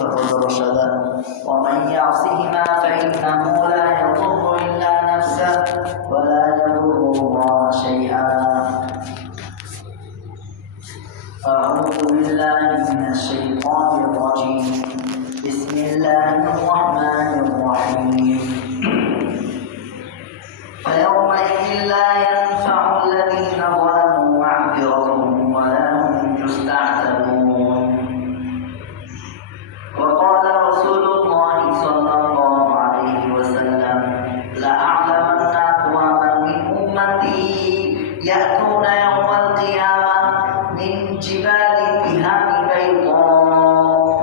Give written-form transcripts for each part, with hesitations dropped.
فقد رشدا ومن يعصهما فإنه لا يضر إلا نفسه ولا يضر الله شيئا. أعوذ بالله من الشيطان الرجيم. بسم الله الرحمن الرحيم. فيومئذ لا ينفع الذين ظلموا معذرتهم ولا هم يستعتبون. وقال رسول الله صلى الله عليه وسلم: لأعلمن أقواما من أمتي يأتون يوم القيامة من جبال التهام بيضاء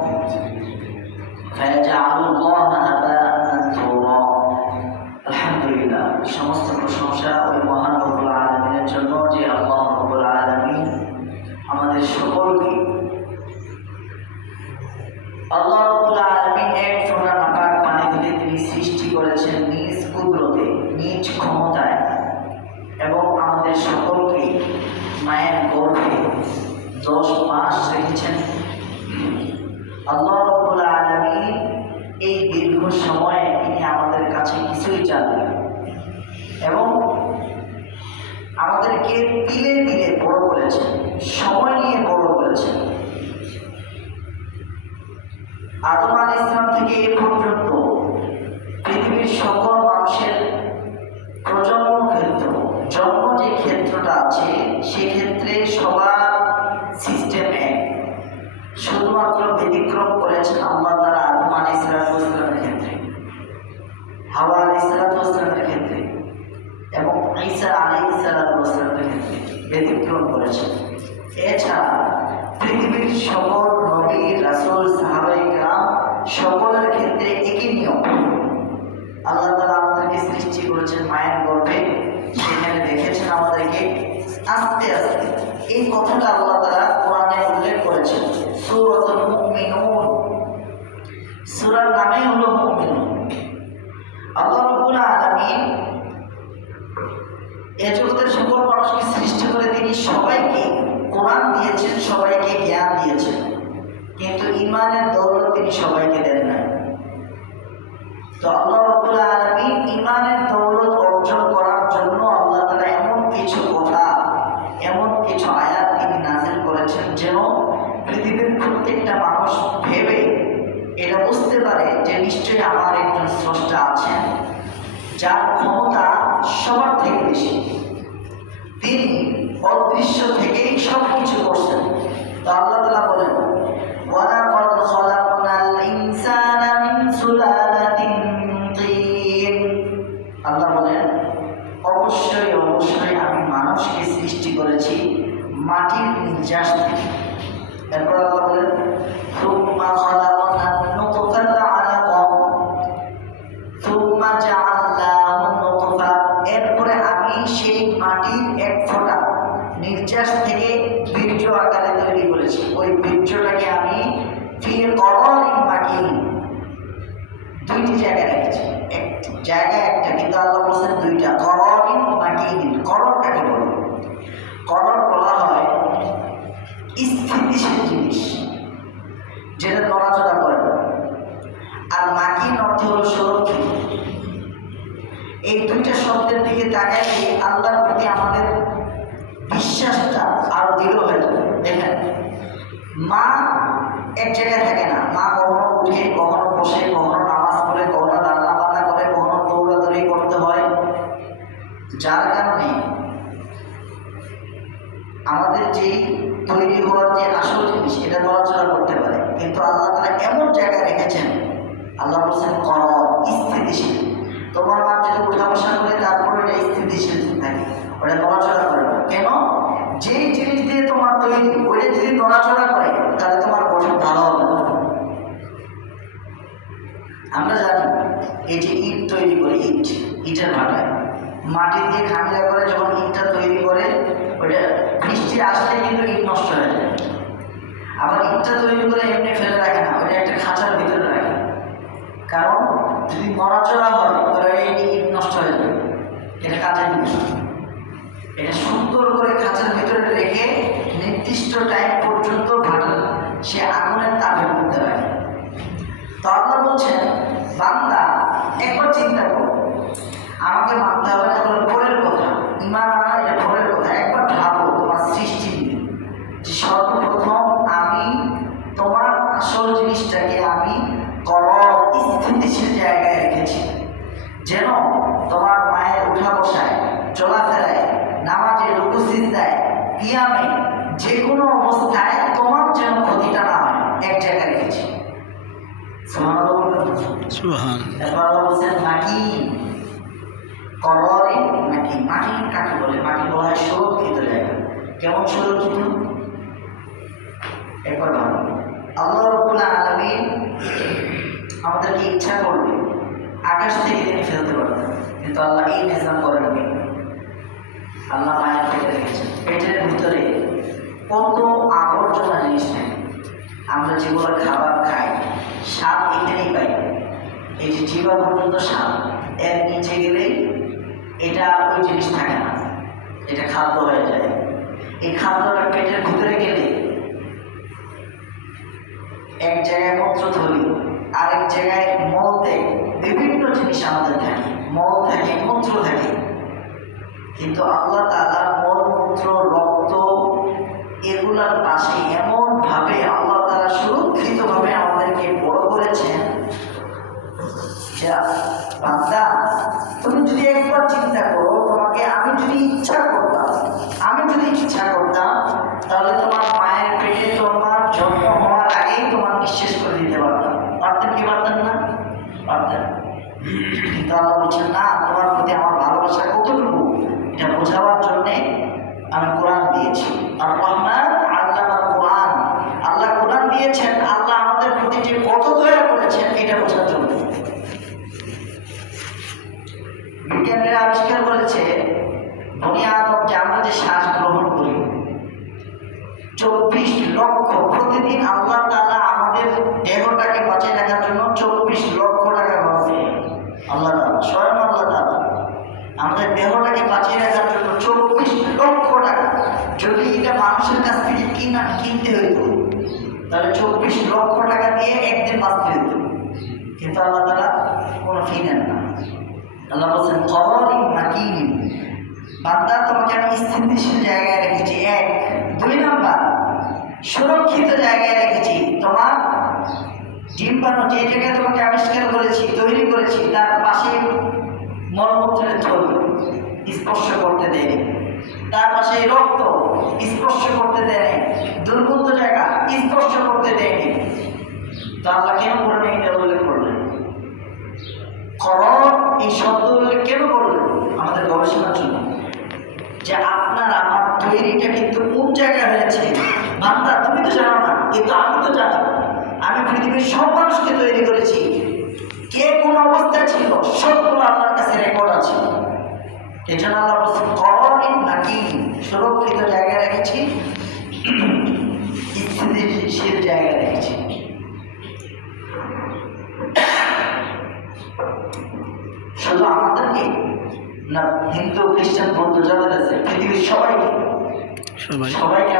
فيجعل الله هباء منثورا. الحمد لله. সমস্ত প্রশংসা ওই মহান রব্বুল আলামিনের জন্য, যে আল্লাহ রব্বুল আলামিন আমাদের সকলকে আল্লাহ রব্বুল আলামিন এক ফোঁটা নাপাক পানি থেকে তিনি সৃষ্টি করেছেন নিজ কুদরতে, নিজ ক্ষমতায়, এবং আমাদের সকলকে মায়ের গর্ভে 10 মাস রেখেছেন। আল্লাহ রব্বুল আলামিন এই দীর্ঘ সময়ে তিনি আমাদের কাছে কিছুই জানেন এবং আমাদেরকে তিলে তিলে বড় করেছেন, সময় নিয়ে বড় করেছেন। আদম আলাইহিস সালাম থেকে এ পর্যন্ত পৃথিবীর সকল মানুষের প্রজন্ম ক্ষেত্র, জন্ম যে ক্ষেত্রটা আছে সেক্ষেত্রে সবার সিস্টেম এক। শুধুমাত্র ব্যতিক্রম করেছেন আল্লাহ তাআলা আদম আলাইহিস সালামের ক্ষেত্রে, হাওয়া আলাইহিস সালামের ক্ষেত্রে এবং ঈসা আলাইহিস সালামের ক্ষেত্রে ব্যতিক্রম করেছেন। এছাড়া পৃথিবীর সকল নবী, রাসূল, সাহাবায়ে কেরাম সকলের ক্ষেত্রে একই নিয়ম। আল্লাহ তাআলা আমাদেরকে সৃষ্টি করেছেন মায়ের গর্ভে, সেখানে রেখেছেন আমাদেরকে আস্তে আস্তে। এই কথাটা আল্লাহ তাআলা কোরআনে উল্লেখ করেছেন সূরাতুল মুমিনুন। সূরার নামই হলো মুমিনুন। আল্লাহ রাব্বুল আলামিন এই জগতের সকল মানুষকে সৃষ্টি করে তিনি সবাইকে কোরআন দিয়েছেন, সবাইকে জ্ঞান দিয়েছেন, কিন্তু ঈমানের দৌলত তিনি সবাইকে দেন না। তো আল্লাহ রাব্বুল আলামিন ঈমানের দৌলত অর্জন করার জন্য আল্লাহ তাআলা এমন কিছু কথা, এমন কিছু আয়াত তিনি নাযিল করেছেন যেন পৃথিবীর প্রত্যেকটা মানুষ ভেবে এটা বুঝতে পারে যে নিশ্চয়ই আমার একজন স্রষ্টা আছেন যার ক্ষমতা সবার থেকে বেশি। তিনি অদৃশ্য থেকেই সব কিছু করছেন। তো আল্লাহ তাআলা বলেন, ওয়ালাকাদ খালাকনাল ইনসানা মিন সুলালাতিন মিন তিন। আল্লাহ বলেন, অবশ্যই অবশ্যই আমি মানুষকে সৃষ্টি করেছি মাটির নির্যাস থেকে। এরপর আল্লাহ বলেন, সুম্মা খালাকনান নুতফাতা আলাকা সুম্মা জাআলনাহু নুতফা। এরপরে আমি সেই মাটির এক ফোঁটা নির্যাস থেকে বীর্য আকারে তৈরি করেছি। ওই বীর্যটাকে আমি ফি করারিন মাকিন, দুইটি জায়গায় রেখেছি। একটি জায়গায় একটা, কিন্তু আল্লাহ বলেছেন দুইটা। করারিন মাকিন, কররটাকে বলে, করর বলা হয় স্থিতিশীল জিনিস যেটা নড়াচড়া করে না, আর মাকিন অর্থ হল সুরক্ষিত। এই দুইটা শব্দের দিকে তাকাইলে আল্লাহর প্রতি আমাদের বিশ্বাসটা আরো দৃঢ় হয়ে যাবে। দেখেন, মা এক জায়গায় থাকে না। মা কখনো উঠে, কখনো বসে, কখনো নামাজ পড়ে, কখনো রান্না বান্না করে, কখনো দৌড়াদৌড়ি করতে হয়, যার কারণে আমাদের যেই তৈরি হওয়ার যে আসল জিনিস এটা নড়াচড়া করতে পারে। কিন্তু আল্লাহ তাআলা এমন জায়গায় রেখেছেন, আল্লাহ বলছেন করর, স্থিতিশীল। তোমার মা যদি উঠা বসা করে তারপরে এটা স্থিতিশীল থাকে, ওটা নড়াচড়া করে না। কেন? যেই জিনিস দিয়ে তোমার তৈরি ওইটা যদি নড়াচড়া করে তাহলে তোমার গঠন ভালো হবে না। আমরা জানি এই যে ইট তৈরি করে, ইটের ভাটায় মাটি দিয়ে খামিলা করে যখন ইটটা তৈরি করে, ওইটা বৃষ্টি আসলে কিন্তু ইট নষ্ট হয়ে যায়। আবার ইটটা তৈরি করে এমনি ফেলে রাখে না, ওইটা একটা খাঁচার ভিতরে রাখে। কারণ যদি নড়াচড়া হয় তাহলে এই ইট নষ্ট হয়ে যাবে, এটা কাজে দিবে না। এটা সুন্দর করে খাঁচার ভিতরে রেখে নির্দিষ্ট টাইম পর্যন্ত ভাটা সে আগুনের তাপের মধ্যে রাখে। তো আল্লাহ বলছেন বান্দা একবার চিন্তা করো, আমাকে মানতে হবে না, এগুলো পরের কথা, ইমান আনা এটা পরের কথা। একবার ভাবো তোমার সৃষ্টি নিয়ে, যে সর্বপ্রথম আমি তোমার আসল জিনিসটাকে আমি স্থিতিশীল জায়গায় রেখেছি, যেন তোমার মায়ের উঠা বসায়, চলাফেরায়, নামাজে, রুকু সিজদায়, কিয়ামে, যে কোনো অবস্থায় তোমার যেন ক্ষতিটা না হয়, এক জায়গায় রেখেছি। এবার বলছেন মাটি কলরে মাটি। মাটি কাকে বলে? মাটি বলা হয় সুরক্ষিত জায়গা। কেমন সুরক্ষিত? একবার ভালো, আল্লাহ রাব্বুল আলামিন আমাদেরকে ইচ্ছা করবে আকাশ থেকে তিনি ফেলতে পারবেন, কিন্তু আল্লাহ এই নিজাম করেননি। আল্লাহ মায়ের পেটে রেখেছেন, পেটের ভিতরে কত আবর্জনা জিনিস নেই। আমরা যেগুলো খাবার খাই, স্বাদ এখানেই পাই। এই যে জিভা পর্যন্ত স্বাদ, এর নিচে গেলেই এটা ওই জিনিস থাকে না, এটা খাদ্য হয়ে যায়। এই খাদ্যটা পেটের ভিতরে গেলে এক জায়গায় মূত্রথলি, আরেক জায়গায় মল ত্যাগ, বিভিন্ন জিনিস আমাদের থাকে, মল থাকে, মূত্র থাকে। কিন্তু আল্লাহ তাআলা মল, মূত্র, রক্ত এগুলার পাশে এমন ভাবে আল্লাহ তাআলা সুরক্ষিতভাবে আমাদেরকে বড় করেছেন। বান্দা তুমি যদি একবার চিন্তা করো, তোমাকে আমি যদি ইচ্ছা করতাম তাহলে তোমার মায়ের পেটে তোমার জন্ম হওয়ার আগেই তোমার নিঃশেষ করে দিতে পারতাম। পারতেন কি পারতেন না? পারতেন। কিন্তু আল্লাহ বলছেন না, তোমার প্রতি আমার ভালোবাসা কতটুকু এটা বোঝাবার জন্যে আমি কোরআন দিয়েছি। আর রহমান আল্লাহ কোরআন, আল্লাহ কোরআন দিয়েছেন, আল্লাহ আমাদের প্রতি যে কত দয়া করেছেন এটা বোঝার জন্য। বিজ্ঞানীরা আবিষ্কার করেছে বনি আদম যে আমরা যে শ্বাস গ্রহণ করি 24 লক্ষ, প্রতিদিন আল্লাহ তাআলা আমাদের দেহটাকে বাঁচিয়ে রাখার জন্য 24 লক্ষ টাকা খরচ করে। আল্লাহ তাআলা, স্বয়ং আল্লাহ তাআলা আমাদের দেহটাকে বাঁচিয়ে রাখার জন্য 24 লক্ষ টাকা। যদি এটা মানুষের কাছ থেকে কিনতে হইতো তাহলে 24 লক্ষ টাকা দিয়ে একদিন বাঁচতে হইতো, কিন্তু আল্লাহ তাআলা কোনো ফি নেন না। আল্লাহ বলছেন করারিন মাকিন, বান্দা তোমাকে আমি স্থিতিশীল জায়গায় রেখেছি। 1, 2 নাম্বার সুরক্ষিত জায়গায় রেখেছি। তোমার ডিম্বাণু যে জায়গায় তোমাকে আবিষ্কার করেছি, তৈরি করেছি, তার পাশে মলমূত্রের থলি স্পর্শ করতে দেয়নি, তার পাশে রক্ত স্পর্শ করতে দেয়নি, দুর্গন্ধ জায়গা স্পর্শ করতে দেয়নি। তো আল্লাহ কেন করলেন? এটা উল্লেখ করলেন। করণ এই শব্দ উল্লেখ কেন করলেন? আমাদের গবেষণার জন্য, যে আপনার আমার তৈরিটা কিন্তু কোন জায়গায় হয়েছে। বান্দা তুমি তো জানো না, কিন্তু আমি তো জানি। আমি পৃথিবীর সব মানুষকে তৈরি করেছি, কে কোন অবস্থায় ছিল সবগুলো আল্লাহর কাছে রেকর্ড আছে। এজন্য আল্লাহ বলছেন করণিন নাকি, সুরক্ষিত জায়গায় রেখেছি, স্থিতিশীল জায়গায় রেখেছি। শুধু আমাদেরকে না, হিন্দু, খ্রিস্টান, বৌদ্ধ যাদের আছে পৃথিবীর সবাইকে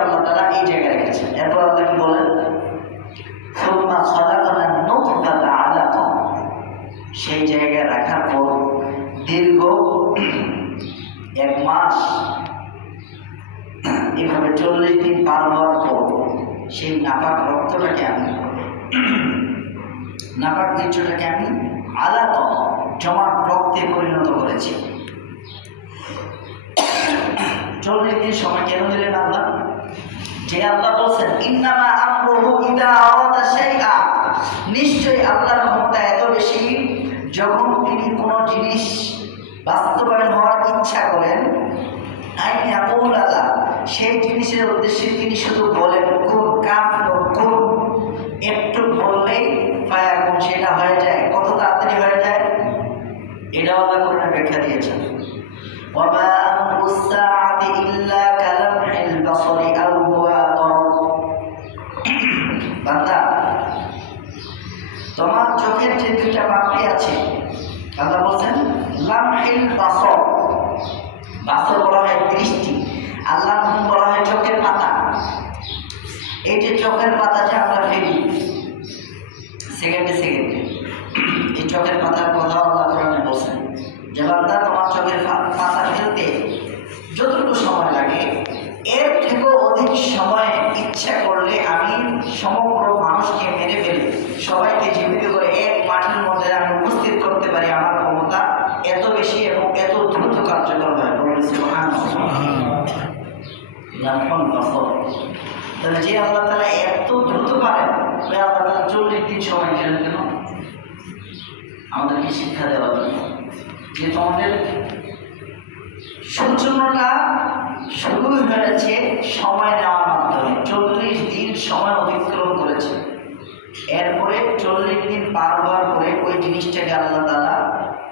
আল্লাহ তাআলা এই জায়গায় রেখেছেন। এরপর আল্লাহ কি বলেন? সুম্মা খালাকানা নুতফাতা আলাকা, সেই জায়গায় রাখার পর দীর্ঘ 1 মাস এভাবে 40 দিন পার হওয়ার পর সেই নাপাক রক্তটাকে আমি, নাপাক বীর্যটাকে আমি আলাকা জমাট রক্তে পরিণত করেছি। 40 দিন সময় কেন দিলেন আল্লাহ? যে আল্লাহ বলছেন ইন্নামা আমরুহু ইযা আরাদা শাইআ, নিশ্চয়ই আল্লাহর ক্ষমতা এত বেশি, যখন তিনি কোনো জিনিস বাস্তবায়ন হওয়ার ইচ্ছা করেন, আইন ইয়াকুলা, সেই জিনিসের উদ্দেশ্যে তিনি শুধু বলেন কুন, কাফ কুন, একটু বললেই ফায়াকুন, সেটা হয়ে যায়। কত তাড়াতাড়ি হয়ে যায় এটা আল্লাহ কোরআনে ব্যাখ্যা দিয়েছেন। ওয়ামা আমরুস সাআতি ইল্লা কালামহিল বাসরি আও হুয়া আকরাব, বান্দা তোমার চোখের যে 2টা পাপড়ি আছে, আল্লাহ বলছেন লামহিল বাসর, বাসর বলা হয় দৃষ্টি, আল্লাহ বলা হয় চোখের পাতা। এই যে চোখের পাতা যে আমরা ফেলি, সেকেন্ডে সেকেন্ডে এই চোখের পাতার কথা আল্লাহ কোরআনে বলছেন যে বান্দা তোমার চোখের পাতা ফেলতে যতটুকু সময় লাগে এর থেকেও অধিক সময় ইচ্ছা করলে আমি সমগ্র মানুষকে মেরে ফেলে সবাইকে জীবিত করে এক মাঠের মধ্যে আমি উপস্থিত করতে পারি। আমার ক্ষমতা এত বেশি এবং এত দ্রুত কার্যকর হয়। তাহলে যে আল্লাহ তাআলা এত দ্রুত পারেন, ওই আল্লাহ তাআলা 40 দিন সময় দিলেন কেন? আমাদেরকে শিক্ষা দেওয়ার জন্য যে তোমাদের সূচনাটা শুরু হয়েছে সময় নেওয়ার মাধ্যমে। 40 দিন সময় অতিক্রম করেছে, এরপরে 40 দিন পার হওয়ার পরে ওই জিনিসটাকে আল্লাহ তাআলা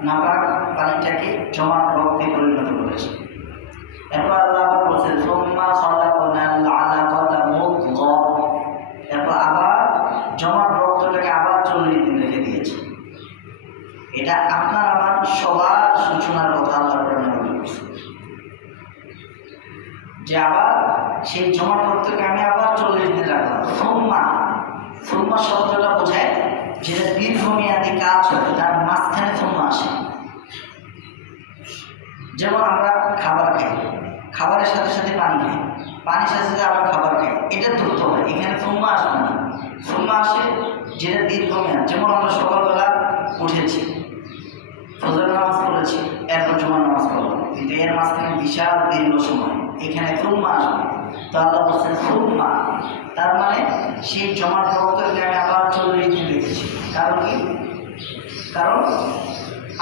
নাপাক পানিটাকে জমাট রক্তে পরিণত করেছে। এরপর আল্লাহ আবার বলছেন সুম্মা খালাকনাল আলাকাতা মুদগা, এরপর আবার জমাট রক্তটাকে আবার 40 দিন রেখে দিয়েছে। এটা আপনার আমার সবার সূচনার কথা আল্লাহ কোরআনে বলেছে যে আবার সেই জমাট রক্তকে আমি আবার 40 দিন রাখলাম। সুম্মা শব্দটা বোঝায় যেটা দীর্ঘমেয়াদী কাজ হয়, তার মাঝখানে সুম্মা আসে। যেমন আমরা খাবার খাই, খাবারের সাথে সাথে পানি খাই, পানির সাথে সাথে আবার খাবার খাই, এটা দ্রুত হয়। এখানে সুম্মা আসবে না, সুম্মা আসে যেটা দীর্ঘমেয়াদ। যেমন আমরা সকালবেলা উঠেছি, ফজর নামাজ পড়েছি, এরপর জুমার নামাজ পড়লাম, কিন্তু এর মাঝখানে বিশাল দীর্ঘ সময়, এখানে সুম্মা আসবে। তো আল্লাহ বলছেন সুম্মা, তার মানে সেই জমাট রক্তকে আমি আবার 40 দিন রেখেছি। কারণ কি? কারণ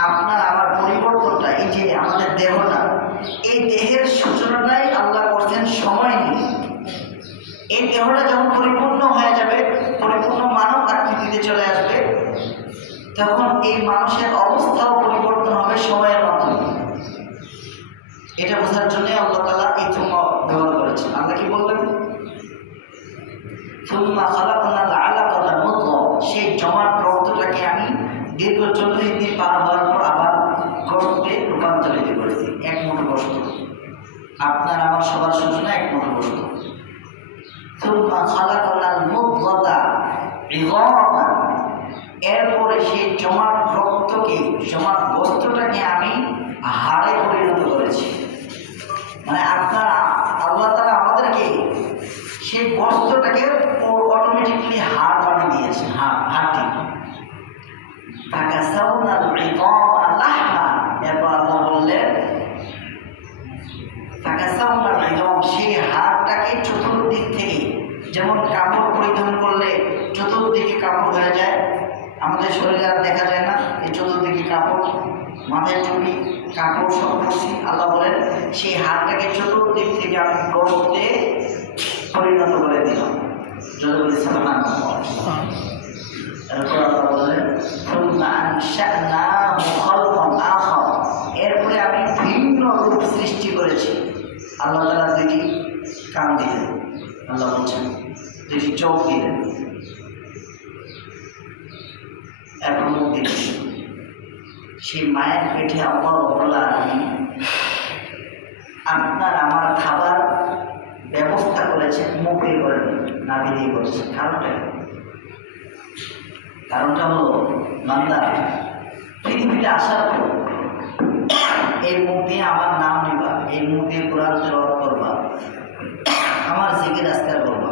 আপনার আমার পরিবর্তনটা, এই যে আমাদের দেহটা, এই দেহের সূচনাটাই আল্লাহ করছেন সময় নিয়ে। এই দেহটা যখন পরিপূর্ণ হয়ে যাবে, পরিপূর্ণ মানব আকৃতিতে চলে আসবে, তখন এই মানুষের অবস্থাও পরিবর্তন হবে সময়ের মাধ্যমে। এটা বোঝার জন্য আল্লাহ তাআলা এই সুম্মা ব্যবহার করেছেন। আমরা কি বললেন? সুম্মা খালাকনাল আলাকাতা মুদগা, সেই জমাট রক্তটাকে আমি দীর্ঘ 40 দিন পার হওয়ার পর আবার গোশতে রূপান্তরিত করেছি। এক মুঠো গোশত, আপনার আমার সবার সূচনা এক মুঠো গোশত। সুম্মা খালাকনাল মুদগাতা ইযামান, এরপরে সেই জমাট রক্তকে, জমাট গোশতটাকে আমি হাড়ে পরিণত করেছি। মানে আপনার আল্লাহ তাআলা আমাদেরকে সেই গোশতটাকে অটোমেটিকলি হাড় বানিয়ে দিয়েছে, হাড়টি। ফাকাসাউনাল ইযামা লাহমা, এরপর আল্লাহ বললেন ফাকাসাউনাল ইযাম, সেই হাড়টাকে চতুর্দিক থেকে, যেমন কাপড় পরিধান করলে চতুর্দিকে কাপড় হয়ে যায়, আমাদের শরীরে আর দেখা যায় না, এই চতুর্দিকে কাপড়, মাথায় টুপি, কাপড় সব পরছি। আল্লাহ বলেন সেই হাড়টাকে চতুর্দিক থেকে আমি গোশতে পরিণত করে দিলাম। যদি বলি সুবহানাল্লাহ। এরপর আল্লাহ বলেন সুম্মা আনশা'নাহু খালকান আখার, এরপরে আমি ভিন্ন রূপ সৃষ্টি করেছি। আল্লাহ তাআলা 2টি কান দিলেন, আল্লাহ বলছেন 2টি চোখ দিলেন, এরপর মুখ দিলেন। সেই মায়ের পেটে আল্লাহ রাব্বুল আলামিন আপনার আমার খাবার ব্যবস্থা করেছেন, মুখে করেন, নাভি দিয়ে করেছেন। কারণটা হলো বান্দা পৃথিবীতে আসার পর এই মুখ দিয়ে আমার নাম নিবা, এই মুখ দিয়ে কোরআন তেলাওয়াত করবা, আমার জিকির আজকার করবা।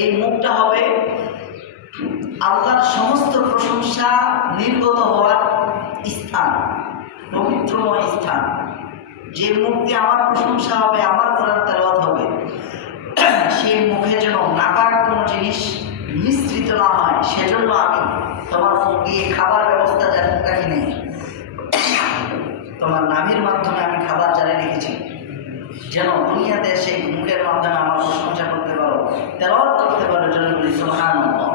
এই মুখটা হবে আল্লাহর সমস্ত প্রশংসা নির্গত হওয়ার স্থান, পবিত্রময় স্থান। যে মুখ দিয়ে আমার প্রশংসা হবে, আমার কোরআন তেলাওয়াত হবে, সেই মুখে যেন নাপাক কোনো জিনিস মিশ্রিত না হয়, সেজন্য আমি তোমার মুখ দিয়ে খাবার ব্যবস্থা রাখি নেই, তোমার নামের মাধ্যমে আমি খাবার জারি রেখেছি, যেন দুনিয়াতে সেই মুখের মাধ্যমে আমার প্রশংসা করতে পারো, তেলাওয়াত করতে পারো। জন্য বলি সুবহানাল্লাহ।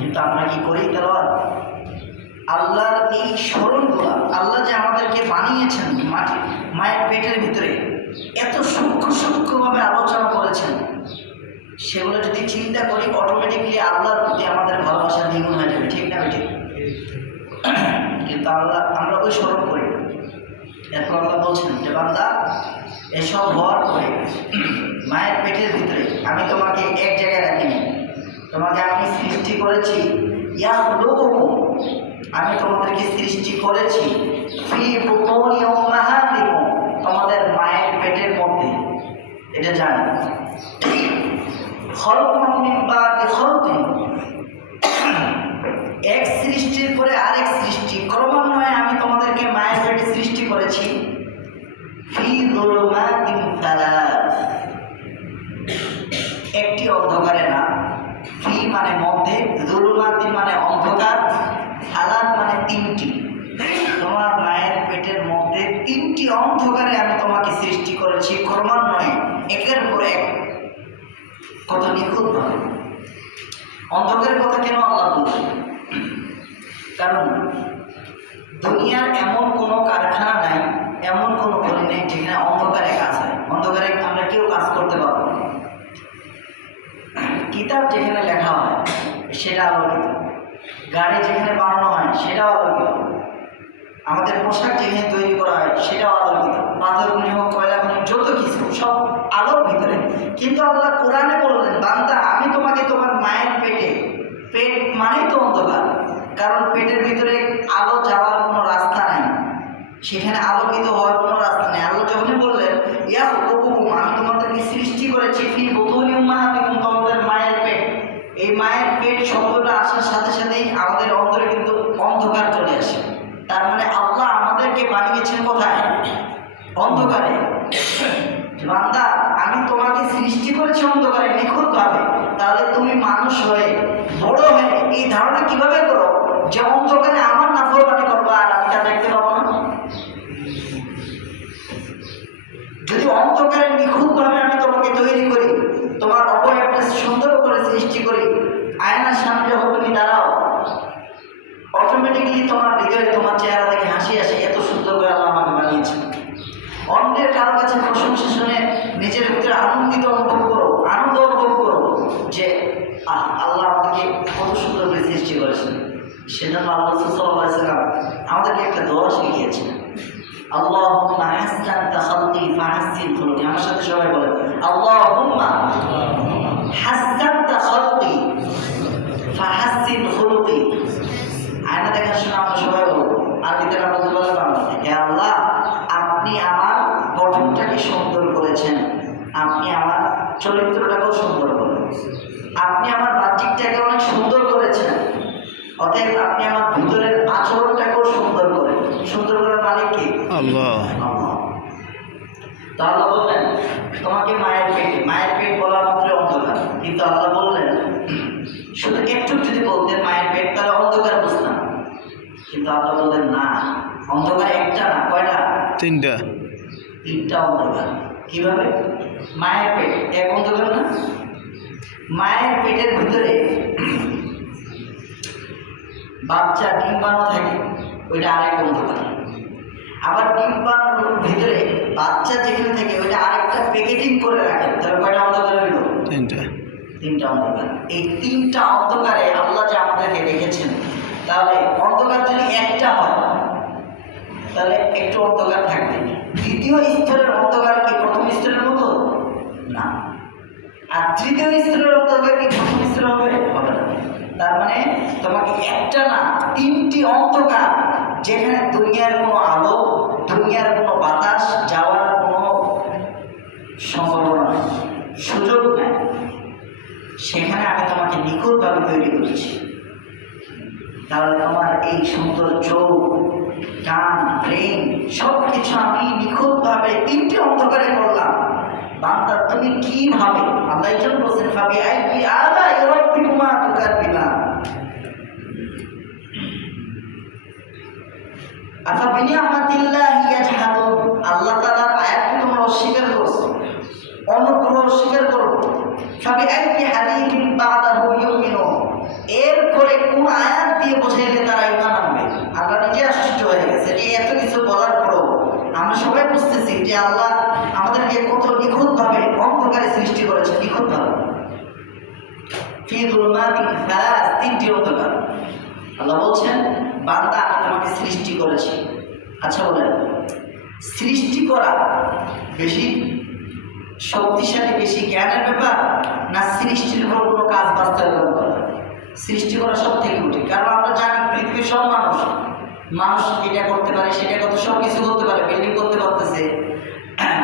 কিন্তু আমরা কি করি তেলাওয়াত? আল্লাহর এই স্মরণগুলা, আল্লাহ যে আমাদেরকে বানিয়েছেন মায়ের পেটের ভিতরে, এত সূক্ষ্মভাবে আলোচনা করেছেন, সেগুলো যদি চিন্তা করি অটোমেটিকলি আল্লাহর প্রতি আমাদের ভালোবাসা দ্বিগুণ হয়ে যাবে। ঠিক না ঠিক? কিন্তু আমরা ওই স্মরণ করি। এরপর আল্লাহ বলছেন যে বান্দা, এসব হওয়ার পরে মায়ের পেটের ভিতরে আমি তোমাকে এক জায়গায় রাখিনি, তোমাকে আমি সৃষ্টি করেছি ইয়াখলুকুকুম, আমি তোমাদেরকে সৃষ্টি করেছি ফি বুতুনি উম্মাহাতিকুম, তোমাদের মায়ের পেটের মধ্যে। এটা জানি খালকুম মিন বাদি খালকিন, এক সৃষ্টির পরে আরেক সৃষ্টি, ক্রমান্বয়ে আমি তোমাদেরকে মায়ের পেটে সৃষ্টি করেছি। ফি যুলুমাতিন সালাস, একটি অন্ধকারে না, ফি মানে মধ্যে, যুলুমাতিন মানে অন্ধকার, সালাস মানে তিনটি। তোমার মায়ের পেটের মধ্যে তিনটি অন্ধকারে আমি তোমাকে সৃষ্টি করেছি ক্রমান্বয়ে, একের পর এক। কত নিখুঁতভাবে। অন্ধকারের কথা কেন আল্লাহ বলছেন? কারণ দুনিয়ার এমন কোনো কারখানা নাই, এমন কোনো ঘড়ি নেই যেখানে অন্ধকারে কাজ হয়। অন্ধকারে আমরা কেউ কাজ করতে পারবো না। কিতাব যেখানে লেখা হয় সেটা আলোকিত, গাড়ি যেখানে বানানো হয় সেটাও আলোকিত, আমাদের পোশাক যেখানে তৈরি করা হয় সেটাও আলোকিত, পাথর খনি হোক, কয়লা খনি, যত কিছু সব আলোর ভিতরে। কিন্তু আল্লাহ কোরআনে বললেন, বান্দা আমি তোমাকে তোমার মায়ের পেটে, পেট মানেই তো অন্ধকার, কারণ পেটের ভিতরে আলো যাওয়ার কোনো রাস্তা নাই, সেখানে আলোকিত হওয়ার কোনো রাস্তা নেই। আল্লাহ যখনই বললেন ইয়াখলুকুকুম, আমি তোমাদেরকে সৃষ্টি করেছি ফি বুতুনি উম্মাহাতিকুম, তোমাদের মায়ের পেট, এই মায়ের পেট শব্দটা আসার সাথে সাথেই আমাদের অন্তরে কিন্তু অন্ধকার চলে আসে। তার মানে আল্লাহ আমাদেরকে বানিয়েছেন কোথায়? অন্ধকারে। বান্দা আমি তোমাকে সৃষ্টি করেছি অন্ধকারে নিখুঁতভাবে, তাহলে তুমি মানুষ হয়ে বড় হয়ে এই ধারণা কিভাবে করো যে অন্ধকারে আমার নাফরমানি করবা আর আমি তা দেখতে পাবো না? যদি অন্ধকারে নিখুঁতভাবে আমি তোমাকে তৈরি করি, তোমার অবয়বটা সুন্দর করে সৃষ্টি করি, আয়নার সামনে যখন তুমি দাঁড়াও, অটোমেটিকলি তোমার হৃদয়ে তোমার চেহারা দেখে হাসি আসে, এত সুন্দর করে আল্লাহ আমাকে বানিয়েছে। অন্যের কারো কাছে প্রশংসা শুনে নিজের ভিতরে আনন্দ অনুভব করো যে আল্লাহ আমাদেরকে কত সুন্দর করে সৃষ্টি করেছেন। সেজন্য আল্লাহ সাল্লাল্লাহু আলাইহি ওয়াসাল্লাম আমাদেরকে একটা দোয়া শিখিয়েছেন, আল্লাহুম্মা হাসসানতা খালকি ফাহাসসিন খুলুকি। আমার সাথে সবাই বলেন, আল্লাহুম্মা হাসসানতা খালকি ফাহাসসিন খুলুকি। আয়না দেখার সময় আমরা সবাই বলবো, আরবিতে আমরা বলতে পারলাম, হে আল্লাহ আপনি আমার গঠনটাকে সুন্দর করেছেন, আপনি আমার চরিত্রটাকেও সুন্দর করেছেন, আপনি আমার বাহ্যিকটাকে অনেক সুন্দর করেছেন, অতএব আপনি আমার ভিতরের আচরণটাকেও সুন্দর করেন। সুন্দর করার মালিক কি? আল্লাহ। তো আল্লাহ বললেন তোমাকে মায়ের পেট বলার মাত্র অন্ধকার, কিন্তু আল্লাহ বললেন শুধু একটু যদি বলতেন মায়ের পেট, তাহলে অন্ধকার বুঝতাম। কিন্তু আল্লাহ বললেন না, অন্ধকার একটা না, কয়টা? তিনটা অন্ধকার। কিভাবে? মায়ের পেট এক অন্ধকার না? মায়ের পেটের ভিতরে বাচ্চা ডিম বানানো থাকে, ওইটা আরেক অন্ধকার। আবার ডিম বানানোর ভিতরে বাচ্চা যেখানে থাকে ওইটা আরেকটা প্যাকেটিং করে রাখে, তাহলে কয়টা অন্ধকার হইল? তিনটা অন্ধকার। এই তিনটা অন্ধকারে আল্লাহ যে আমাদেরকে রেখেছেন, তাহলে অন্ধকার যদি একটা হয় তাহলে একটু অন্ধকার থাকবে। দ্বিতীয় স্তরের অন্ধকার কি প্রথম স্তরের মতো না, আর তৃতীয় স্তরের অন্ধকার কি প্রথম স্তর হবে? হবে না। তার মানে তোমাকে একটা না, তিনটি অন্ধকার, যেখানে দুনিয়ার কোনো আলো, দুনিয়ার কোনো বাতাস যাওয়ার কোনো সম্ভাবনা নেই, সুযোগ নেই, সেখানে আমি তোমাকে নিখুঁতভাবে তৈরি করেছি। তাহলে তোমার এই সুন্দর চোখ, কান, ব্রেন সব কিছু আমি নিখুঁতভাবে তিনটি অন্ধকারে করলাম। বান্দা তুমি কিভাবে, আল্লাহ এই জন্য বলছেন ভাবি আইবি আলা রাব্বিকুমা তুকাদ্দিবান, আফা বিনিআমাতিল্লাহি ইয়াজহাদুন, আল্লাহ তাআলার আয়াতকে তোমরা অস্বীকার করছো, অনুগ্রহ অস্বীকার করো। ভাবি আইবি হাদিসিন বাদাহু ইউমিনুন, এরপরে কোন আয়াত দিয়ে বোঝাইলে তারা ঈমান আনবে? আল্লাহ নিজে আশ্চর্য হয়ে গেছে যে এত কিছু বলার পরও আমরা সবাই বুঝতেছি যে আল্লাহ আমাদেরকে কত নিখুঁতভাবে অন্ধকারে সৃষ্টি করেছে, নিখুঁতভাবে। ফি যুলুমাতিন সালাস, তিনটি অন্ধকার। আল্লাহ বলছেন বান্দা আমি তোমাকে সৃষ্টি করেছি। আচ্ছা বলেন, সৃষ্টি করা বেশি শক্তিশালী, বেশি জ্ঞানের ব্যাপার, না সৃষ্টির উপর কোনো কাজ বাস্তবায়ন করা? সৃষ্টি করা সব থেকে কঠিন, কারণ আমরা জানি পৃথিবীর সব মানুষ মানুষ এটা করতে পারে, সেটা কত সব কিছু করতে পারে, বিল্ডিং করতে পারতেছে,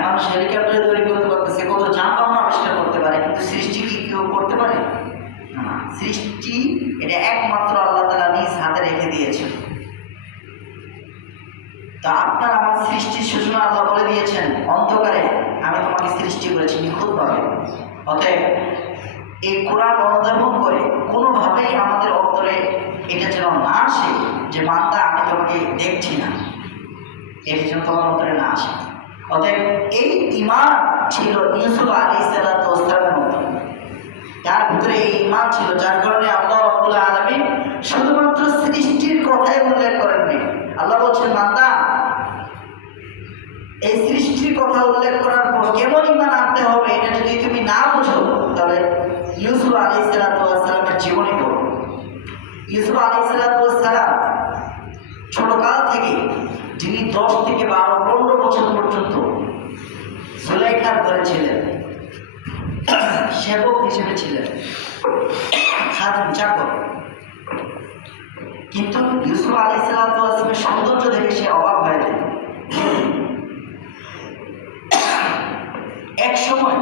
মানুষ হেলিকপ্টার তৈরি করতে পারতেছে, কত যানবাহন আবিষ্কার করতে পারে, কিন্তু সৃষ্টি কি কেউ করতে পারে না। সৃষ্টি এটা একমাত্র আল্লাহ তাআলা নিজ হাতে রেখে দিয়েছেন। তা আপনার আমার সৃষ্টির সূচনা আল্লাহ বলে দিয়েছেন, অন্ধকারে আমি তোমাকে সৃষ্টি করেছি নিখুঁতভাবে। অতএব এই কোরআন অনুধাবন করে কোনোভাবেই আমাদের অন্তরে এটা যেন না আসে যে মানটা আমি তোমাকে দেখছি না, এটা যেন তোমার অন্তরে না আসে। অতএব এই ঈমান ছিল ইউসুফ আলাইহিসসালামের মতো, তার ভিতরে এই ঈমান ছিল, যার কারণে আল্লাহ রাব্বুল আলামিন শুধুমাত্র সৃষ্টির কথাই উল্লেখ করেননি। আল্লাহ বলছেন, বান্দা এই সৃষ্টির কথা উল্লেখ করার পর কেমন ঈমান আনতে হবে এটা যদি তুমি না বুঝো, তাহলে ইউসুফ আলাইহিসসালামের জীবনী পড়ো। ইউসুফ আলাইহিসসালাম ছোটকাল থেকে, যিনি 10 থেকে 12-15 বছর পর্যন্ত জুলাইখার ঘরে ছিলেন, সেবক হিসেবে ছিলেন, খাদিম চাকর, কিন্তু ইউসুফ আলাইহিসসালামের সৌন্দর্য দেখে সে অবাক হয়ে যেত। এক সময়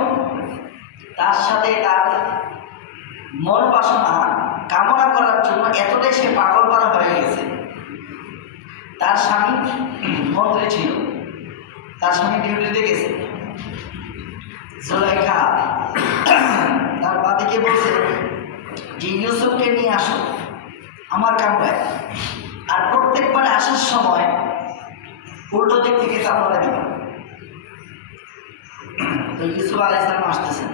তার সাথে তার মন বাসনা কামনা করার জন্য এতটাই সে পাগল করা হয়ে গেছে। তার স্বামী মন্ত্রী ছিল, তার স্বামী ডিউটিতে গেছে। জুলাইখা তার বাদিকে বলছে যে ইউসুফকে নিয়ে আসো আমার কামরায়, আর প্রত্যেকবার আসার সময় উল্টো দিক থেকে কামড়া দিবা। তো ইউসুফ আলাইহিসসালাম আসতেছেন।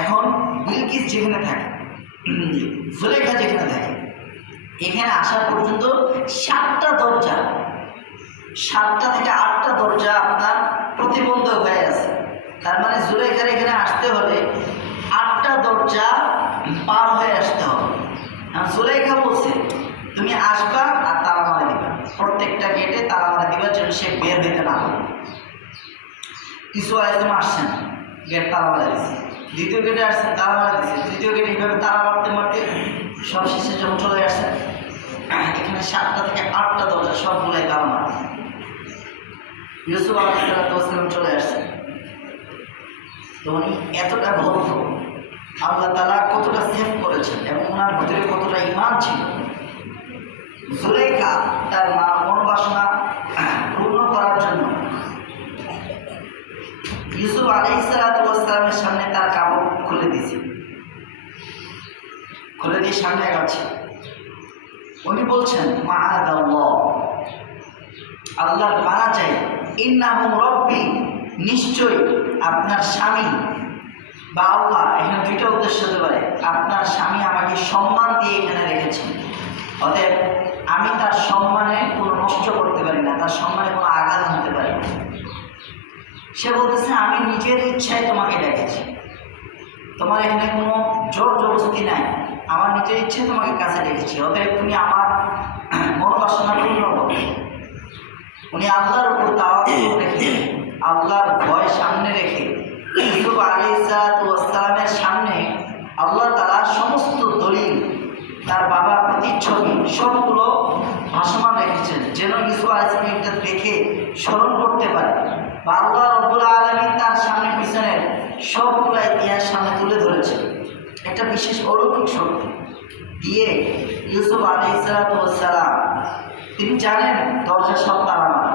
এখন বিলকিস যেখানে থাকে, জুলাইখা যেখানে থাকে, এখানে আসার পর্যন্ত 7টা দরজা, 7টা থেকে 8টা দরজা আপনার প্রতিবন্ধক হয়ে আছে। তার মানে জুলাইখার এখানে আসতে হলে 8টা দরজা পার হয়ে আসতে হবে। আর জুলাইখা বলছে তুমি আসবা আর তালা মারা দিবা, প্রত্যেকটা গেটে তালা মারা দিবা যেন সে বের হইতে না পারে। ইউসুফ আলাইহিসসালাম আসছেন, গেট তালা মারা দিচ্ছে, দ্বিতীয় গেটে আসছেন, তালা মারা দিচ্ছে, তৃতীয় গেটে এইভাবে তালা মারতে মারতে সব শেষে যখন চলে আসছেন, এখানে 7টা থেকে 8টা দরজা সবগুলাই তালা মারা। ইউসুফ আলাইহিসসালাম চলে আসছেন। তো উনি এতটা ভদ্র, আল্লাহ তাআলা কতটা সেভ করেছেন এবং ওনার ভিতরে কতটা ঈমান ছিল। জুলাইখা তার মন বাসনা পূর্ণ করার জন্য ইউসুফ আলাইহিসসালামের সামনে তার কাপড় খুলে দিয়েছে, খুলে দিয়ে সামনে গেছে। উনি বলছেন, মাআদাল্লাহ, আল্লাহর পানা চাই, ইন্নাহু রব্বি, নিশ্চয়ই আপনার স্বামী বা আল্লাহ, এখানে দুইটা উদ্দেশ্য হতে পারে। আপনার স্বামী আমাকে সম্মান দিয়ে এখানে রেখেছেন, অতএব আমি তার সম্মানে কোনো নষ্ট করতে পারি না, তার সম্মানে কোনো আঘাত আনতে পারি না। সে বলতেছে, আমি নিজের ইচ্ছায় তোমাকে ডেকেছি, তোমার এখানে কোনো জোর জবরদস্তি নাই, আমার নিজের ইচ্ছায় তোমাকে কাছে ডেকেছি, অতএব তুমি আমার মনোবাসনা পূর্ণ করো। উনি আল্লাহর উপর তাওয়াক্কুল রেখে, আল্লাহর ভয় সামনে রেখে ইউসুফ আলাইহিসসালামের সামনে আল্লাহ তাআলা সমস্ত দলিল, তার বাবার প্রতিচ্ছবি সবগুলো ভাসমান রেখেছেন, যেন ইউসুফ আলাইহিসসালাম এটা দেখে স্মরণ করতে পারে, বা আল্লাহ রাব্বুল আলামিন তার সামনে পিছনের সবগুলো ইতিহাস সামনে তুলে ধরেছে। একটা বিশেষ অলৌকিক শক্তি দিয়ে ইউসুফ আলাইহিসসালাম, তিনি জানেন দরজা সব তালা মারা,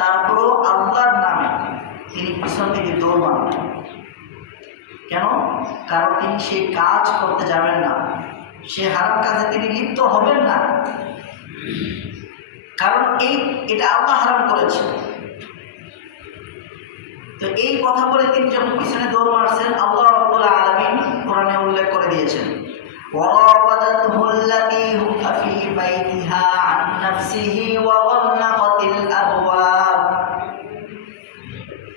তারপরেও আল্লাহর নামে তিনি পিছন থেকে দৌড় মারবেন। কেন? কারণ তিনি সেই কাজ করতে যাবেন না, সে হারাম কাজে তিনি লিপ্ত হবেন না, কারণ এটা আল্লাহ হারাম করেছে। তো এই কথা বলে তিনি যখন পিছনে দৌড় মারছেন, আল্লাহ রাব্বুল আলামিন কোরআনে উল্লেখ করে দিয়েছেন, وراودته التي هو في بيتها عن نفسه وغلقت الأبواب।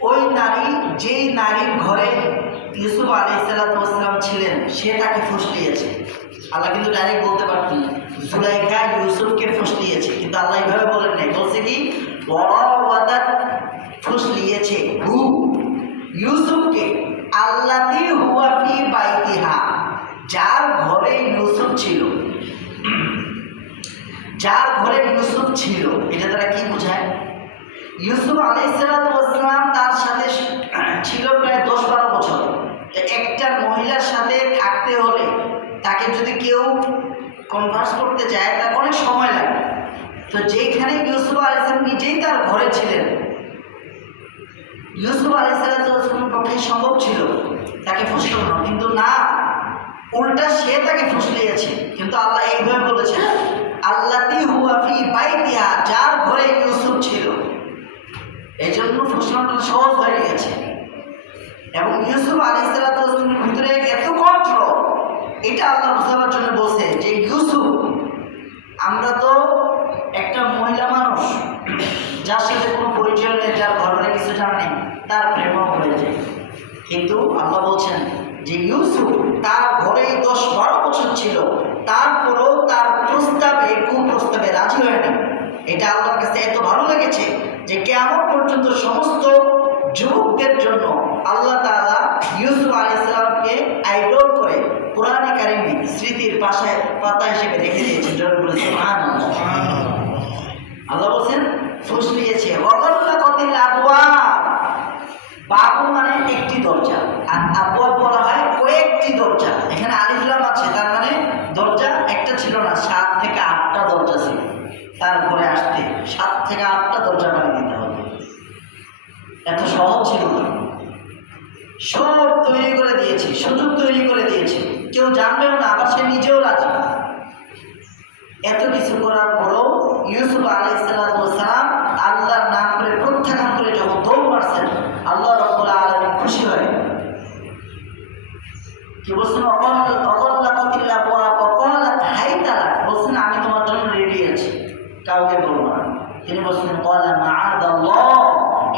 ওই নারী, যেই নারীর ঘরে ইউসুফ আলাইহিসসালাম ছিলেন, সে তাকে ফুসলিয়েছে। আল্লাহ কিন্তু ডাইরেক্ট বলতে পারতেন জুলাইখা ইউসুফকে ফুসলিয়েছে, কিন্তু আল্লাহ এইভাবে বলেন নাই, বলছে কি ওয়ারাওয়াদাত, ফুসলিয়েছে হু, ইউসুফকে, আল্লাতী হুয়া ফি বাইতিহা, যার ঘরে ইউসুফ ছিল, যার ঘরে ইউসুফ ছিল, এটা তারা কি বোঝায়? ইউসুফ আলাইহিস সালাম তার সাথে ছিল প্রায় 10-12 বছর। একটা মহিলার সাথে থাকতে হলে তাকে যদি কেউ কনভার্স করতে চায় তার অনেক সময় লাগে। তো যেখানে ইউসুফ আলাইহিস সালাম নিজেই তার ঘরে ছিলেন, ইউসুফ আলাইহিস সালামের পক্ষে সম্ভব ছিল তাকে ফুসলানো, কিন্তু না, উল্টা সে তাকে ফুসলিয়েছে। কিন্তু আল্লাহ এইভাবে বলেছেন, আল্লাতী হুয়া ফি বাইতিহা, যার ঘরে ইউসুফ ছিল। এই জন্য ফুসলানোটা সহজ হয়ে গেছে। এবং ইউসুফ আলাইহিস সালামের ভিতরে এত কন্ট্রোল, এটা আল্লাহ বোঝাবার জন্য বলছে যে ইউসুফ, আমরা তো একটা মহিলা মানুষ যার সাথে কোনো পরিচয় নেই, যার ঘরে কিছু জানা নেই, তার প্রেমও হয়ে যায়। কিন্তু আল্লাহ বলছেন যে ইউসুফ তার ঘরে 10-12 বছর ছিল, তারপরও তার প্রস্তাবে, কুপ্রস্তাবে রাজি হয়নি। এটা আল্লাহর কাছে এত ভালো লেগেছে যে কিয়ামত পর্যন্ত সমস্ত যুবকদের জন্য আল্লাহ তাআলা ইউসুফ আলাইহিস সালামকে আইডল করে কোরআনে কারিমে স্মৃতির পাতা হিসেবে রেখে দিয়েছেন। সুবহানাল্লাহ। আল্লাহ বলছেন ফুসলিয়েছে, ওয়াগাল্লাকাতিল আবওয়াব, বাবু মানে একটি দরজা, আর আবওয়াব বলা হয় কয়েকটি দরজা। এখানে আলিফ লাম আছে, তার মানে দরজা একটা ছিল না, 7 থেকে 8টা দরজা ছিল। তারপরে আসতে 7 থেকে 8টা দরজা বানিয়ে দিতে হবে, এত সহজ ছিল না। সব তৈরি করে দিয়েছে, সুযোগ তৈরি করে দিয়েছে, কেউ জানবেও না, আবার সে নিজেও রাজি। এত কিছু করার পরও ইউসুফ আলাইহিস সালাম আল্লাহর নাম করে প্রত্যাখ্যান করে যখন দৌড় মারছেন, আল্লাহ রাব্বুল আলামিন খুশি হয়। কি বলছেন? অকাল্লাকাতিল আবওয়াব ওয়াকালাত হাইতা লাক, বলছেন আমি তোমার জন্য রেডি আছি, কাউকে বলবো না। তিনি বলছেন ক্বালা মাআদাল্লাহ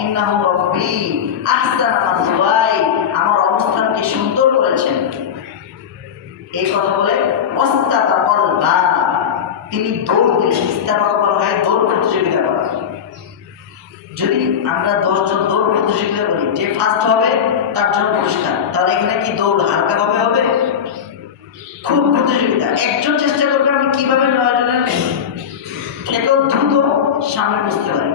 ইন্নাহু রাব্বি আহসানা মাসওয়াই, আমার অবস্থানকে সুন্দর করেছেন। এই কথা বলে ওয়াস্তাবাকাল বাব, তিনি দৌড় দিলেন। ইস্তাবাকা বলা হয় দৌড় প্রতিযোগিতা করা। যদি আমরা 10 জন দৌড় প্রতিযোগিতা করি, যে ফার্স্ট হবে তার জন্য পুরস্কার, তাহলে এখানে কি দৌড় হালকাভাবে হবে? খুব প্রতিযোগিতা। একজন চেষ্টা করবে আমি কিভাবে 9 জনের থেকেও দ্রুত সামনে বুঝতে পারি,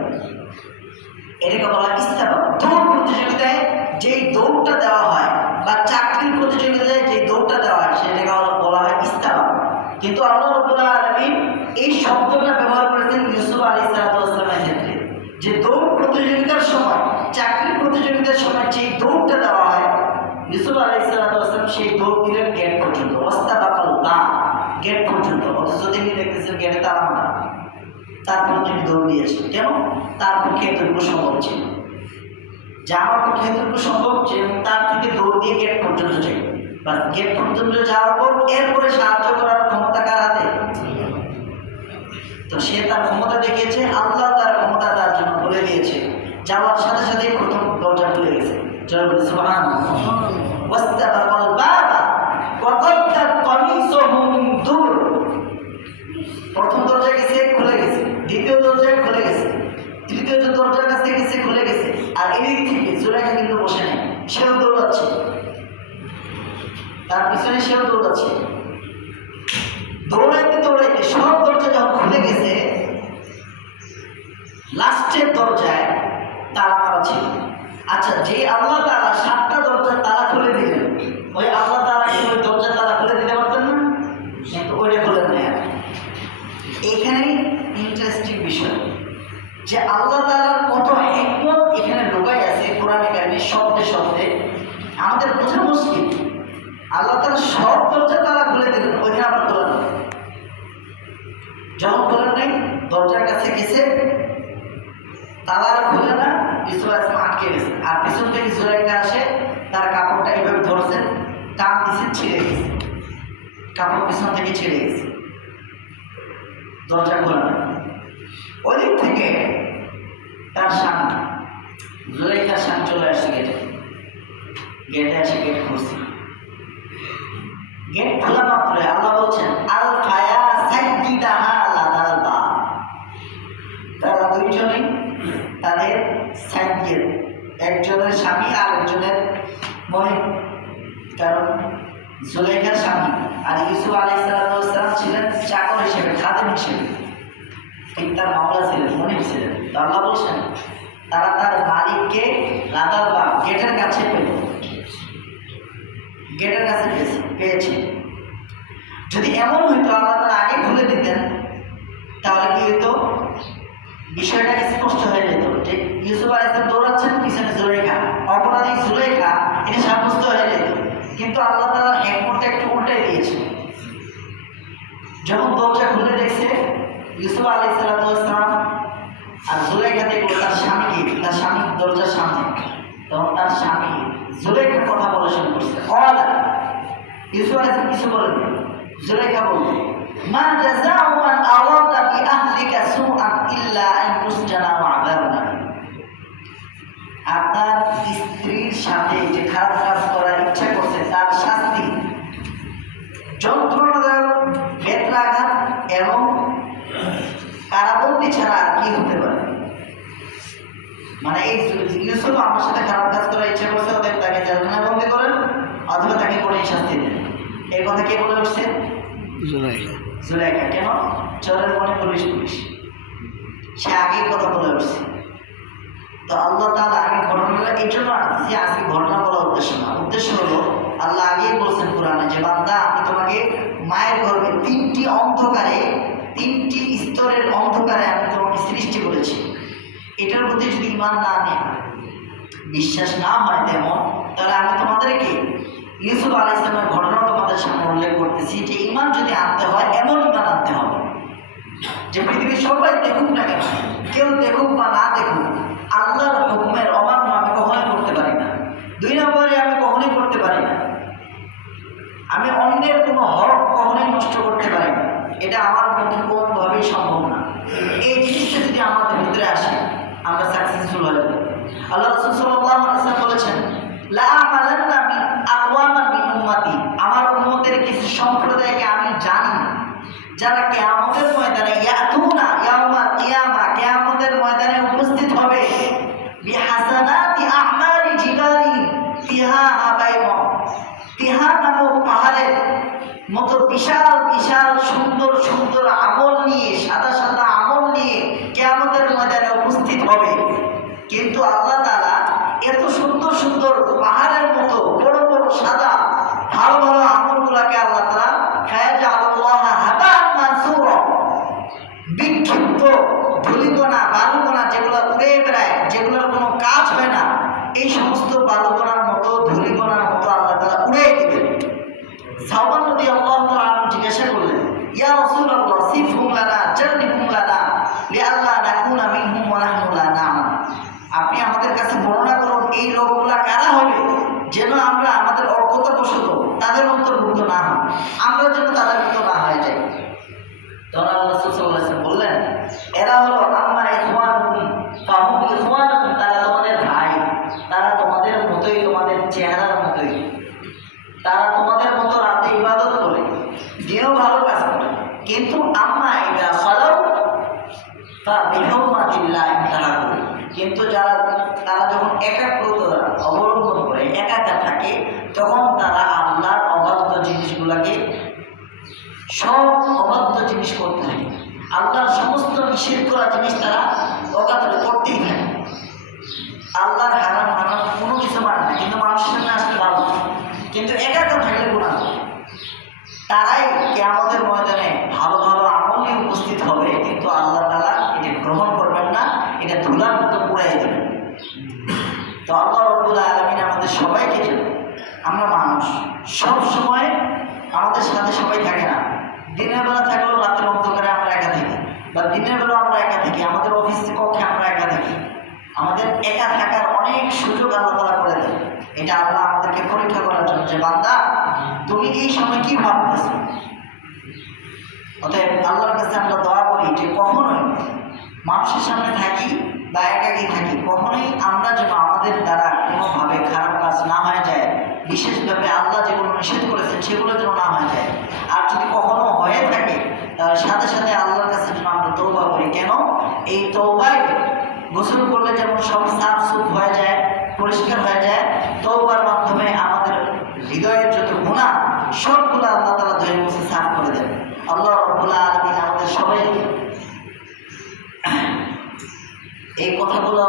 এটাকে বলা হয় ইস্তাবাক। দৌড় প্রতিযোগিতায় যেই দৌড়টা দেওয়া হয়, বা চাকরির প্রতিযোগিতায় যেই দৌড়টা দেওয়া হয়, সেটাকে বলা হয় ইস্তাবাক। কিন্তু আল্লাহ রাব্বুল আলামিন এই শব্দটা ব্যবহার করেছেন ইউসুফ আলাইহিস সালামের ক্ষেত্রে, যে দৌড় প্রতিযোগিতার সময়, চাকরির প্রতিযোগিতার সময় যেই দৌড়টা দেওয়া হয়, ইউসুফ আলাইহিস সালাম সেই দৌড় দিলেন গেট পর্যন্ত, ওয়াস্তাবাকাল বাব, গেট পর্যন্ত। অথচ তিনি দেখতেছেন গেটে তালা মারা, তারপর তিনি দৌড় দিয়েছেন। কেন? তার পক্ষে এতটুকু সম্ভব ছিল, যা আমার পক্ষে এতটুকু সম্ভব যে তার থেকে দৌড় দিয়ে গেট পর্যন্ত যাই। বা গেট পর্যন্ত যাওয়ার পর এরপরে সাহায্য করার ক্ষমতা কার হাতে? তো সে তার ক্ষমতা দেখিয়েছে, আল্লাহ তার ক্ষমতা তার জন্য বলে দিয়েছে। যাওয়ার সাথে সাথে প্রথম দরজা খুলে গেছে। সুবহানাল্লাহ। ওয়াস্তাবাকাল বাব ওয়াকাদ্দাত কামিসুহু মিন দুর, প্রথম দরজা গেছে, খুলে গেছে। দ্বিতীয় দরজায় খুলে গেছে। তৃতীয় যে দরজার কাছে গেছে, খুলে গেছে। আর এদিক থেকে জুলাইখা কিন্তু বসে নেই, সেও দৌড়াচ্ছে, তার পিছনে সেও দৌড়াচ্ছে। দৌড়াইতে দৌড়াইতে সব দরজা যখন খুলে গেছে, লাস্টের দরজায় তালা মারা ছিল। আচ্ছা, যে আল্লাহ তাআলা 7টা দরজার তালা খুলে দিলেন, ওই আল্লাহ তাআলা কি ওই দরজার তালা খুলে দিতে পারতেন না? কিন্তু ওইটা খুলে নেয়। এখানেই ইন্টারেস্টিং বিষয় যে আল্লাহ তাআলার কত হিকমত এখানে লুকাই আছে কোরআনে কারিমে শব্দে শব্দে। আমাদের বোঝা মুশকিল। আল্লাহ তাআলা সব দরজা তালা খুলে দিলেন, ওইখানে আবার খোলা নেই। যখন খোলেন নাই, দরজার কাছে গেছে, তালা খুলে না, ইউসুফ আলাইহিস সালাম আটকে গেছে। আর পিছন থেকে জুলাইখা আসে, তার কাপড়টা এইভাবে ধরছেন, টান দিচ্ছেন, ছিঁড়ে গেছে, কাপড় পিছন থেকে ছিঁড়ে গেছে, দরজা খোলা না। ওই দিক থেকে তার স্বামী, জুলাইখার স্বামী চলে আসছে গেটে। গেটে আসে, গেট খুলছে। গেট খোলা মাত্র আল্লাহ বলছেন আল ফায়া সাইয়্যিদাহা লাদাল বাব, তারা দুইজনেই তাদের সাইয়্যিদ, একজনের স্বামী আর একজনের মহিলা। কারণ জুলাইখার স্বামী আর ইউসুফ আলাইহিস সালাম ছিলেন চাকর হিসেবে, খাদেম হিসেবে। কিন্তু তার মামলা ছিলেন, মনিব ছিলেন। তো আল্লাহ বলছেন তারা তার মালিককে লাদাল বা গেটের কাছে পেল, গেটের কাছে পেয়েছে। যদি এমন হইতো আল্লাহ তারা আগে খুলে দিতেন তাহলে কি হইতো, বিষয়টা স্পষ্ট হয়ে যেত যে ইউসুফ আলাইহিস দৌড়াচ্ছেন, পিছনে জুলেখা, অপরাধী জুলেখা, এটা সাব্যস্ত হয়ে যেত। কিন্তু আল্লাহ তাআলা হিকমতটা একটু উল্টাই দিয়েছে। যখন দরজা খুলে দেখছে ইউসুফ আলাইহিস সালাম আর জুলেখা দেখলো তার স্বামীকে, তার স্বামী দরজার সামনে, তখন তার স্বামী জুলেখার কথা বলা শুরু করছে। ইউসুফ আলাইহিস কিছু বলেন, জুলেখা বলল মা জাযাউ মান আরাদা বিআহলিকা সুআন ইল্লা আন ইউসজানা ওয়া আযাবনা। আপনার স্ত্রীর সাথে যে খারাপ কাজ করার ইচ্ছা করছে তার শাস্তি যন্ত্রণাদায়ক বেত্রাঘাত এবং কারাবন্দী ছাড়া আর কি হতে পারে। মানে এই ইউসুফ আমার সাথে খারাপ কাজ করার ইচ্ছা করছে, অতএব তাকে জেলখানায় বন্দী করেন অথবা তাকে কঠিন শাস্তি দেন। এই কথা কে বলে উঠছে? জুলাইখা। কেন? চোরের মনে পুলিশ, সে আগেই কথা বলে উঠছে। তো আল্লাহ তাআলা আগে ঘটনাটা এই জন্য আসছে, আজকে ঘটনা বলার উদ্দেশ্য না। উদ্দেশ্য হলো আল্লাহ আগেই বলছেন কোরআনে যে বান্দা আমি তোমাকে মায়ের গর্ভে তিনটি স্তরের অন্ধকারে আমি তোমাকে সৃষ্টি করেছি। এটার প্রতি যদি ঈমান না নেয়, বিশ্বাস না হয় তেমন, তাহলে আমি তোমাদেরকে ইউসুফ আলাইহিস সালামের ঘটনা তোমাদের সামনে উল্লেখ করতেছি যে ঈমান যদি আনতে হয় এমন ঈমান আনতে হবে যে পৃথিবীর সবাই দেখুক না কেন, কেউ দেখুক বা না দেখুক, আল্লাহর হুকুমের অমান্য আমি কখনোই করতে পারি না। 2 নম্বরে আমি কখনোই করতে পারি না, আমি অন্যের কোনো হক কখনোই নষ্ট করতে পারি না। এটা আমার পক্ষে কোনোভাবেই সম্ভব না। এই জিনিসটা যদি আমাদের ভিতরে আসে আমরা সাকসেসফুল হয়ে যাব। আল্লাহ রাসূল সাল্লাল্লাহু আলাইহি ওয়াসাল্লাম বলেছেন লা আমালান্না মিন আকওয়ামান মিন উম্মতি, আমার উম্মতের কিছু সম্প্রদায়কে আমি জানি যারা কিয়ামতের ময়দানে ইয়াতুনা ইয়াউমাল কিয়ামা, কিয়ামতের ময়দানে উপস্থিত হবে বিহাসানাতি আ'মালি জিবালি তিহা হাবাইমা, তিহা নামক পাহাড়ের মতো বিশাল বিশাল সুন্দর সুন্দর আমল নিয়ে, সাদা সাদা আমল নিয়ে কিয়ামতের ময়দানে উপস্থিত হবে। কিন্তু আল্লাহ তাআলা এত সুন্দর সুন্দর পাহাড়ের মতো বড় বড় সাদা ভালো ভালো আমলগুলোকে আল্লাহ তাআলা ফায়াজআলুল্লাহ হাবান মানসুরা, বিক্ষিপ্ত ধুলিকণা বালুকণা যেগুলো উড়ে বেড়ায়, যেগুলোর কোনো কাজ হয় না, এই সমস্ত বালুকণার মতো ধুলিকণার মতো আল্লাহ তাআলা উড়িয়ে দিবেন। সাওবান রাদিয়াল্লাহু তাআলা জিজ্ঞাসা করলেন ইয়া রাসূলুল্লাহ সিফহুম লানা জান্নিহুম লানা লিআল্লা নাকুনা মিনহুম ওয়া নাহনু লা না'লাম। আপনি আমাদের কাছে বর্ণনা করুন এই লোকগুলা কারা হবে, যেন আমরা আমাদের অজ্ঞতাবশত তাদের অন্তর্ভুক্ত না হই, আমরা যেন তাদের মতো না হয়ে যাই। তখন আল্লাহ রাসূল সাল্লাল্লাহু আলাইহি ওয়াসাল্লাম বললেন এরা হলো আম্মা ইখওয়ানুকুম ফাহুম ইখওয়ানুকুম, তারা তোমাদের ভাই, তারা তোমাদের মতোই, তোমাদের চেহারার মতোই, তারা তোমাদের মতো রাতে ইবাদত করে, দিনও ভালো কাজ করে। কিন্তু আম্মা ইদা খালাউ ফাবিহুরমাতিল্লাহ ইনতাহাকু, কিন্তু তারা যখন একাগ্রতা অবলম্বন করে একা থাকে তখন তারা আল্লাহর অবাধ্য জিনিসগুলোকে, সব অবাধ্য জিনিস করতে থাকে, আল্লাহর সমস্ত নিষেধ করা জিনিস তারা অগাধ করতেই থাকে। আল্লাহর হারাম হারাম কোনো কিছু মানে না, কিন্তু মানুষের সামনে আসলে ভালো, কিন্তু একা থাকলে গুনাহ। তারাই কিয়ামতের ময়দানে ভালো ভালো আমল নিয়ে উপস্থিত হবে, কিন্তু আল্লাহ তাআলা এটা গ্রহণ করবেন না, এটা ধুলার মতো পুড়াই দেবেন। তো আল্লাহ রাব্বুল আলামিন আমাদের সবাইকে জানেন। আমরা মানুষ, সব সময় আমাদের সাথে সবাই থাকে না। দিনের বেলা থাকলেও রাতের অন্ধকারে আমরা একা থাকি, বা দিনের বেলা আমরা একা থাকি, আমাদের অফিস কক্ষে আমরা একা থাকি। আমাদের একা থাকার অনেক সুযোগ আল্লাহ তাআলা করে দেন। এটা আল্লাহ আমাদেরকে পরীক্ষা করার জন্য যে বান্দা তুমি এই সময় কি ভাবতেছো। অতএব আল্লাহর কাছে আমরা দোয়া করি যে কখনোই মানুষের সামনে থাকি বা একাকী থাকি, কখনোই আমরা যেন আমাদের দ্বারা কোনোভাবে খারাপ কাজ না হয়ে যায়, বিশেষভাবে আল্লাহ যেগুলো নিষেধ করেছেন সেগুলো যেন না হয়ে যায়। আর যদি কখনো হয়ে থাকে তার সাথে সাথে আল্লাহর কাছে যেন আমরা তওবা করি। কেন? এই তওবায় গোসল করলে যেমন সব সাফ সুফ হয়ে যায়, পরিষ্কার হয়ে যায়, তওবার মাধ্যমে আমাদের হৃদয়ের যত গুনাহ সবগুলো আল্লাহ তাআলা ধরে মুছে সাফ করে দেন। আল্লাহ রাব্বুল আলামিন আমাদের সবাইকে এই কথাগুলো